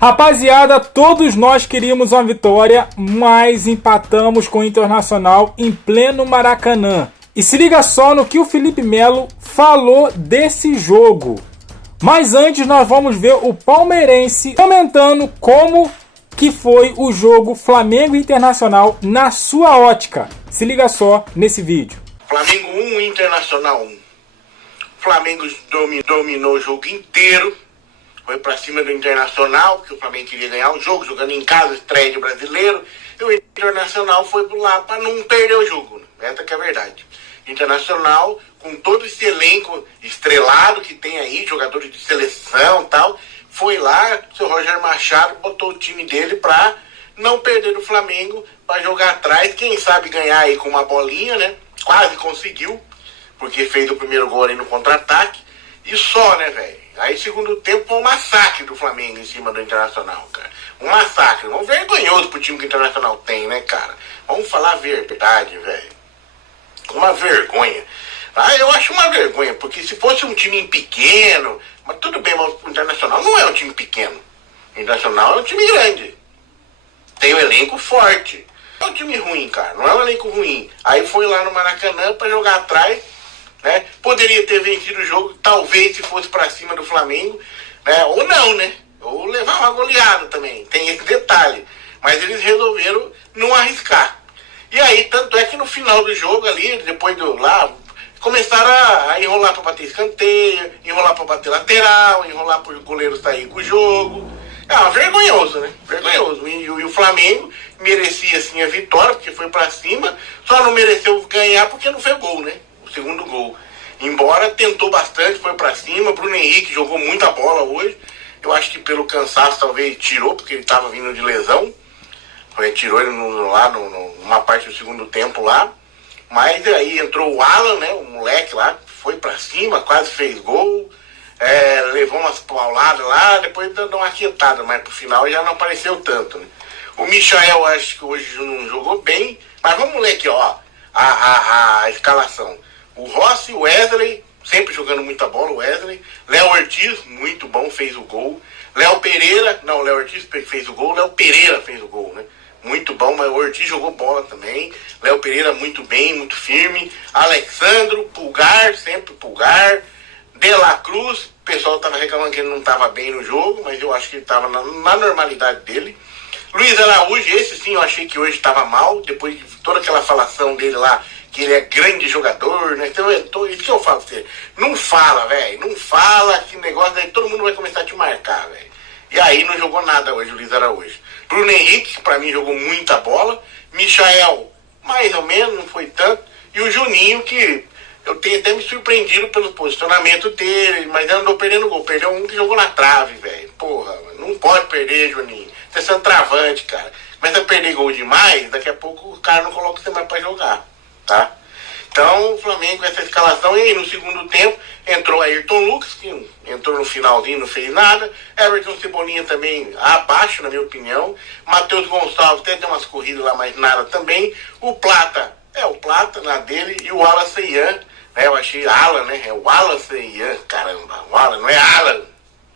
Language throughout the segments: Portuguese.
Rapaziada, todos nós queríamos uma vitória, mas empatamos com o Internacional em pleno Maracanã. E se liga só no que o Felipe Melo falou desse jogo. Mas antes nós vamos ver o palmeirense comentando como que foi o jogo Flamengo Internacional na sua ótica. Se liga só nesse vídeo. Flamengo 1, Internacional 1. Flamengo dominou o jogo inteiro. Foi pra cima do Internacional, porque o Flamengo queria ganhar o jogo, jogando em casa, estreia de brasileiro. E o Internacional foi por lá pra não perder o jogo. Essa que é a verdade. Internacional, com todo esse elenco estrelado que tem aí, jogadores de seleção e tal, foi lá, o seu Roger Machado botou o time dele pra não perder o Flamengo, pra jogar atrás, quem sabe ganhar aí com uma bolinha, né? Quase conseguiu, porque fez o primeiro gol ali no contra-ataque. E só, né, velho? Aí, segundo tempo, foi um massacre do Flamengo em cima do Internacional, cara. Um massacre. Um vergonhoso pro time que o Internacional tem, né, cara? Vamos falar a verdade, velho. Uma vergonha. Ah, eu acho uma vergonha, porque se fosse um time pequeno... Mas tudo bem, mas o Internacional não é um time pequeno. O Internacional é um time grande. Tem um elenco forte. Não é um time ruim, cara. Não é um elenco ruim. Aí foi lá no Maracanã pra jogar atrás... né? Poderia ter vencido o jogo, talvez se fosse pra cima do Flamengo, né? Ou não, né? Ou levar uma goleada também, tem esse detalhe. Mas eles resolveram não arriscar. E aí, tanto é que no final do jogo ali, depois do lá, começaram a enrolar pra bater escanteio, enrolar pra bater lateral, enrolar pro goleiro sair com o jogo. Vergonhoso, né? Vergonhoso. E o Flamengo merecia sim a vitória, porque foi pra cima, só não mereceu ganhar porque não fez gol, né? Segundo gol. Embora tentou bastante, foi pra cima. Bruno Henrique jogou muita bola hoje. Eu acho que pelo cansaço talvez tirou, porque ele tava vindo de lesão. Tirou ele numa parte do segundo tempo lá. Mas aí entrou o Alan, né? O moleque lá, foi pra cima, quase fez gol. Levou umas pauladas lá, depois deu uma quietada, mas pro final já não apareceu tanto, né? O Michael acho que hoje não jogou bem. Mas vamos ler aqui, ó, a escalação. O Rossi, o Wesley, sempre jogando muita bola, o Wesley. Léo Ortiz, muito bom, fez o gol. Léo Pereira, não, o Léo Ortiz fez o gol, Léo Pereira fez o gol, né? Muito bom, mas o Ortiz jogou bola também. Léo Pereira muito bem, muito firme. Alexandro, Pulgar, sempre Pulgar. De La Cruz, o pessoal tava reclamando que ele não tava bem no jogo, mas eu acho que ele tava na normalidade dele. Luiz Araújo, esse sim eu achei que hoje estava mal, depois de toda aquela falação dele lá, que ele é grande jogador, né? Então, isso que eu falo pra você. Não fala, velho. Não fala que negócio, daí todo mundo vai começar a te marcar, velho. E aí não jogou nada hoje, o Luiz Araújo. Bruno Henrique, que pra mim jogou muita bola. Michael, mais ou menos, não foi tanto. E o Juninho, que eu tenho até me surpreendido pelo posicionamento dele, mas ele andou perdendo gol. Perdeu um que jogou na trave, velho. Porra, não pode perder, Juninho. Você é centroavante, cara. Começa a perder gol demais, daqui a pouco o cara não coloca você mais pra jogar, tá? Então, o Flamengo, essa escalação, e aí no segundo tempo, entrou Ayrton Lucas, que entrou no finalzinho, não fez nada. Everton Cebolinha também abaixo, na minha opinião. Matheus Gonçalves até deu umas corridas lá, mas nada também. O Plata, o Plata na dele, e o Wallace Ian, né? Eu achei Alan, né? É o Wallace Ian, caramba, o Alan, não é Alan.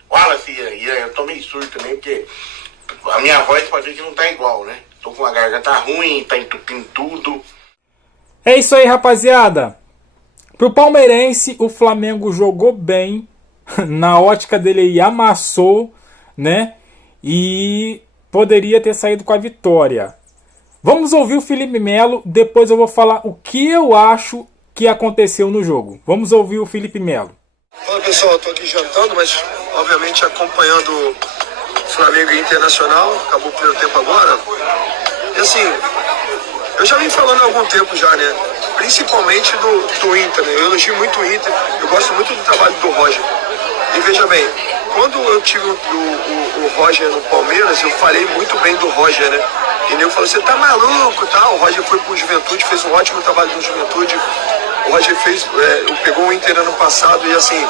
Wallace Ian, eu tô meio surdo também, porque a minha voz pode ver que não tá igual, né? Tô com a garganta ruim, tá entupindo tudo. É isso aí, rapaziada. Pro palmeirense, o Flamengo jogou bem. Na ótica dele aí, amassou, né? E poderia ter saído com a vitória. Vamos ouvir o Felipe Melo. Depois eu vou falar o que eu acho que aconteceu no jogo. Vamos ouvir o Felipe Melo. Fala pessoal, eu tô aqui jantando, mas obviamente acompanhando Flamengo e Internacional. Acabou o primeiro tempo agora. E assim, eu já vim falando há algum tempo já, né? Principalmente do Inter, né? Eu elogio muito o Inter, eu gosto muito do trabalho do Roger. E veja bem, quando eu tive o Roger no Palmeiras, eu falei muito bem do Roger, né? E eu falei, você tá maluco, tá? O Roger foi pro Juventude, fez um ótimo trabalho no Juventude. O Roger pegou o Inter ano passado e assim,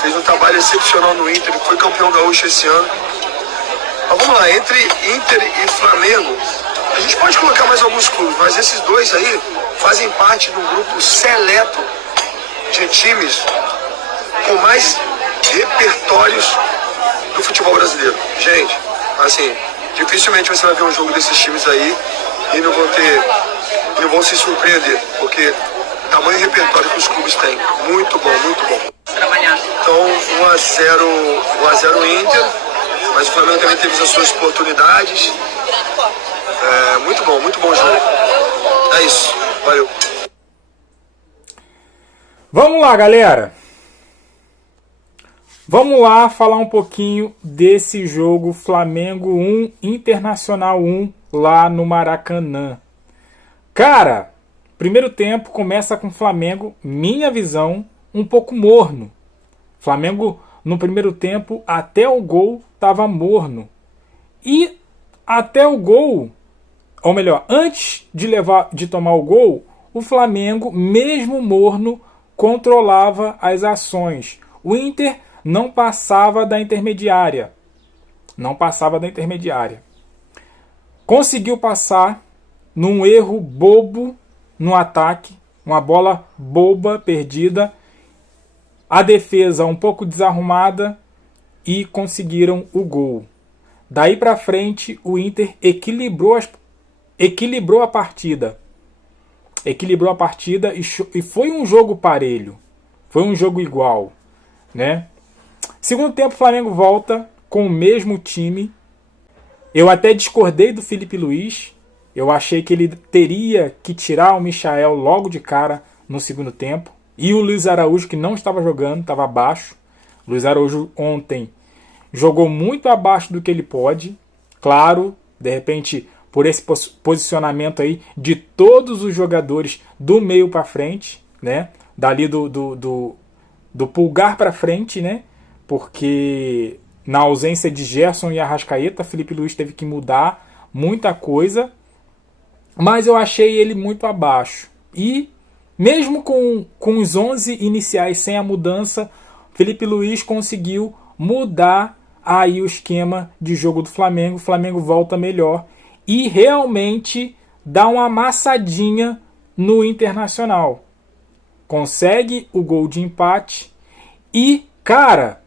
fez um trabalho excepcional no Inter, foi campeão gaúcho esse ano. Mas vamos lá, entre Inter e Flamengo, a gente pode colocar mais alguns clubes, mas esses dois aí fazem parte do grupo seleto de times com mais repertórios do futebol brasileiro. Gente, Assim, dificilmente você vai ver um jogo desses times aí e não vão se surpreender, porque tamanho e repertório que os clubes têm. Muito bom, muito bom. Então, 1-0 Inter, mas o Flamengo também teve as suas oportunidades. Muito bom jogo. É isso, valeu. Vamos lá, galera. Vamos lá falar um pouquinho desse jogo Flamengo 1, Internacional 1, lá no Maracanã. Cara, primeiro tempo começa com o Flamengo, minha visão, um pouco morno. Flamengo, no primeiro tempo, até o gol, estava morno. E até o gol, ou melhor, antes de tomar o gol, o Flamengo, mesmo morno, controlava as ações. O Inter não passava da intermediária. Conseguiu passar num erro bobo no ataque, uma bola boba perdida, a defesa um pouco desarrumada e conseguiram o gol. Daí para frente o Inter equilibrou a partida. E foi um jogo parelho. Foi um jogo igual, né? Segundo tempo o Flamengo volta com o mesmo time. Eu até discordei do Felipe Luiz. Eu achei que ele teria que tirar o Michael logo de cara no segundo tempo. E o Luiz Araújo, que não estava jogando, estava abaixo. O Luiz Araújo ontem jogou muito abaixo do que ele pode. Claro, de repente, por esse posicionamento aí de todos os jogadores do meio para frente, né? Dali do Pulgar para frente, né? Porque na ausência de Gerson e Arrascaeta, Felipe Luiz teve que mudar muita coisa. Mas eu achei ele muito abaixo. E mesmo com os 11 iniciais sem a mudança, Felipe Luiz conseguiu mudar aí o esquema de jogo do Flamengo. O Flamengo volta melhor e realmente dá uma amassadinha no Internacional. Consegue o gol de empate e, cara,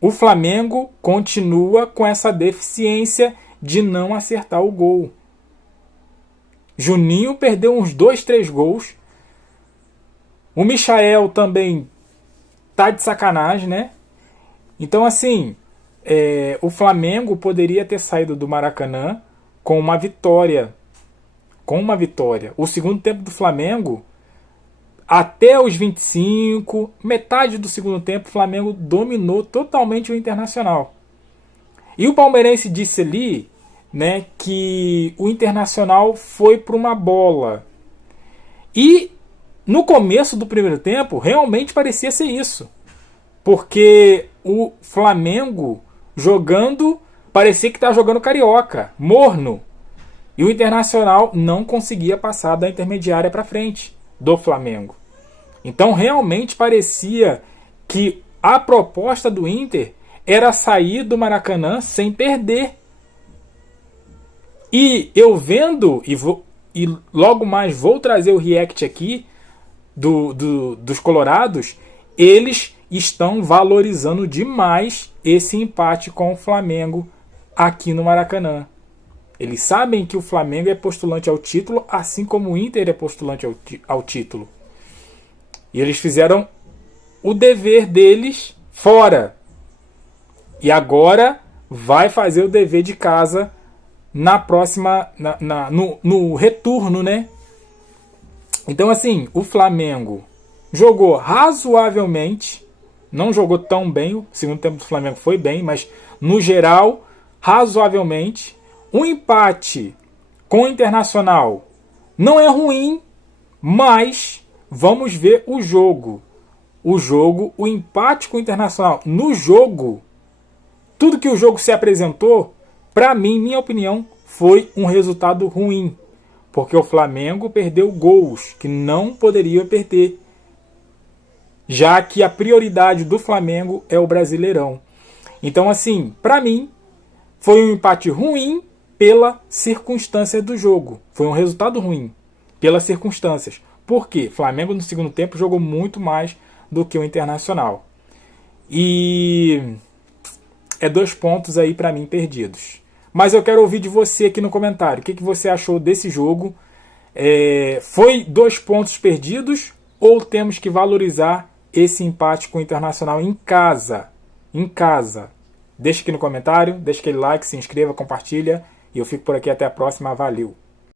o Flamengo continua com essa deficiência de não acertar o gol. Juninho perdeu uns 2, 3 gols. O Michael também tá de sacanagem, né? Então, assim, o Flamengo poderia ter saído do Maracanã com uma vitória. O segundo tempo do Flamengo, até os 25, metade do segundo tempo, o Flamengo dominou totalmente o Internacional. E o palmeirense disse ali, né, que o Internacional foi para uma bola. E no começo do primeiro tempo, realmente parecia ser isso. Porque o Flamengo jogando, parecia que estava jogando carioca, morno. E o Internacional não conseguia passar da intermediária para frente do Flamengo. Então realmente parecia que a proposta do Inter era sair do Maracanã sem perder. E eu vendo, e logo mais vou trazer o react aqui dos colorados, eles estão valorizando demais esse empate com o Flamengo aqui no Maracanã. Eles sabem que o Flamengo é postulante ao título, assim como o Inter é postulante ao título. E eles fizeram o dever deles fora. E agora vai fazer o dever de casa na próxima, no retorno, né? Então, assim, o Flamengo jogou razoavelmente, não jogou tão bem, o segundo tempo do Flamengo foi bem, mas no geral, razoavelmente. Um empate com o Internacional não é ruim, mas vamos ver o jogo. O empate com o Internacional no jogo, tudo que o jogo se apresentou, para mim, minha opinião, foi um resultado ruim. Porque o Flamengo perdeu gols que não poderia perder. Já que a prioridade do Flamengo é o Brasileirão. Então, assim, para mim, foi um empate ruim pela circunstância do jogo. Foi um resultado ruim pelas circunstâncias. Por quê? O Flamengo no segundo tempo jogou muito mais do que o Internacional. E é 2 pontos aí para mim perdidos. Mas eu quero ouvir de você aqui no comentário. O que você achou desse jogo? Foi 2 pontos perdidos ou temos que valorizar esse empate com o Internacional em casa? Em casa. Deixa aqui no comentário, deixa aquele like, se inscreva, compartilha. E eu fico por aqui até a próxima. Valeu!